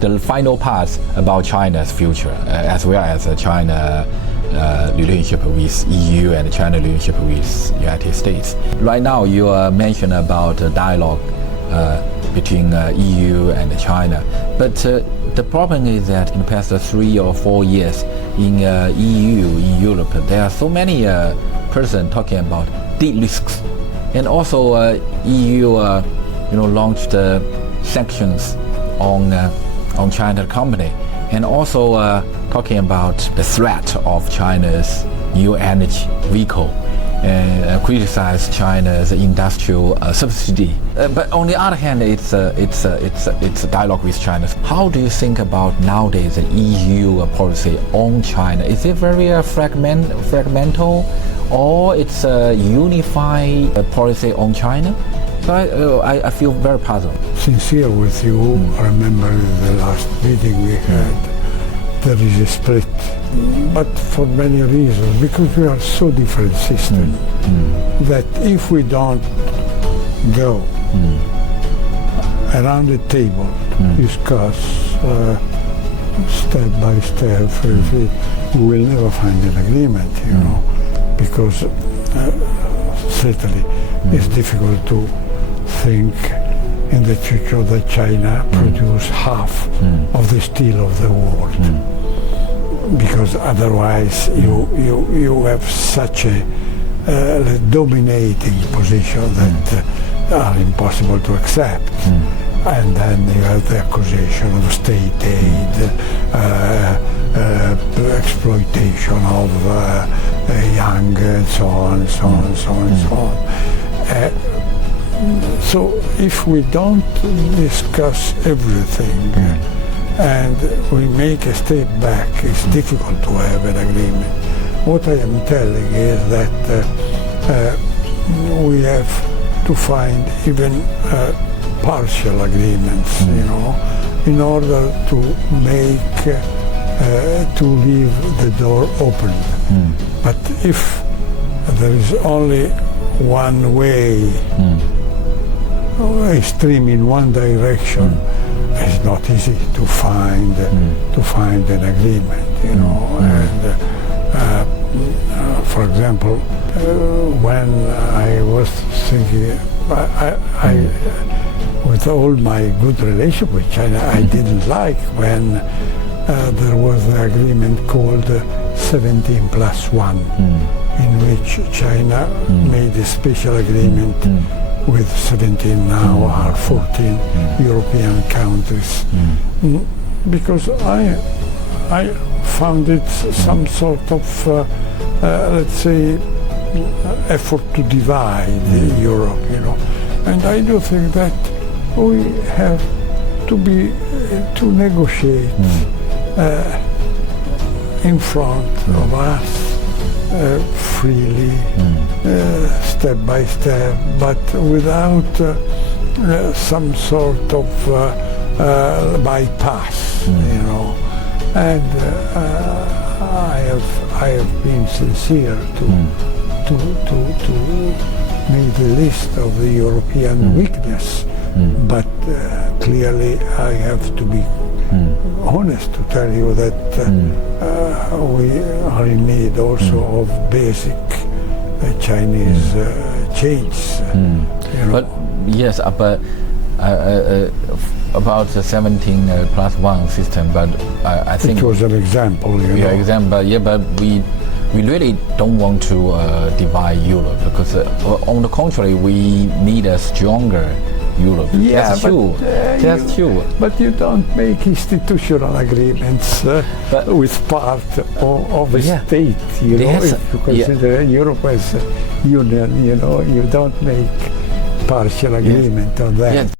The final part about China's future, as well as China relationship with EU and China relationship with United States. Right now, you mentioned about dialogue between EU and China, but the problem is that in the past 3 or 4 years in EU, in Europe, there are so many persons talking about deep risks, and also EU, launched sanctions on China company, and also talking about the threat of China's new energy vehicle, and criticize China's industrial subsidy. But on the other hand, it's a dialogue with China. How do you think about nowadays the EU policy on China? Is it very fragmental, or it's a unified policy on China? So I feel very puzzled. Sincere with you, remember the last meeting we had, there is a split, but for many reasons, because we are so different systems, that if we don't go around the table, discuss step by step, we will never find an agreement, because certainly it's difficult to think in the future that China produce half of the steel of the world, because otherwise you have such a dominating position that are impossible to accept. And then you have the accusation of state aid, exploitation of young, and so on, and so on, and so on, and so on. So if we don't discuss everything and we make a step back, it's difficult to have an agreement. What I am telling is that we have to find even partial agreements, in order to make, to leave the door open. But if there is only one way, a stream in one direction, it's not easy to find an agreement, And for example, when I was thinking, I with all my good relationship with China, I didn't like when there was the agreement called 17+1, in which China made a special agreement with 17 now are 14 European countries, because I found it some sort of let's say effort to divide Europe, and I do think that we have to negotiate in front of us freely, step by step, but without some sort of bypass, And I have been sincere to make the list of the European weakness, but clearly I have to be honest to tell you that we are in need also of basic Chinese change. But yes, but about the 17+1 system, but I think it was an example. Example, but we really don't want to divide Europe, because on the contrary, we need a stronger Europe. Yeah, that's true. That's true. But you don't make institutional agreements with part of a state. If you consider Europe as a union, you don't make partial agreement on that.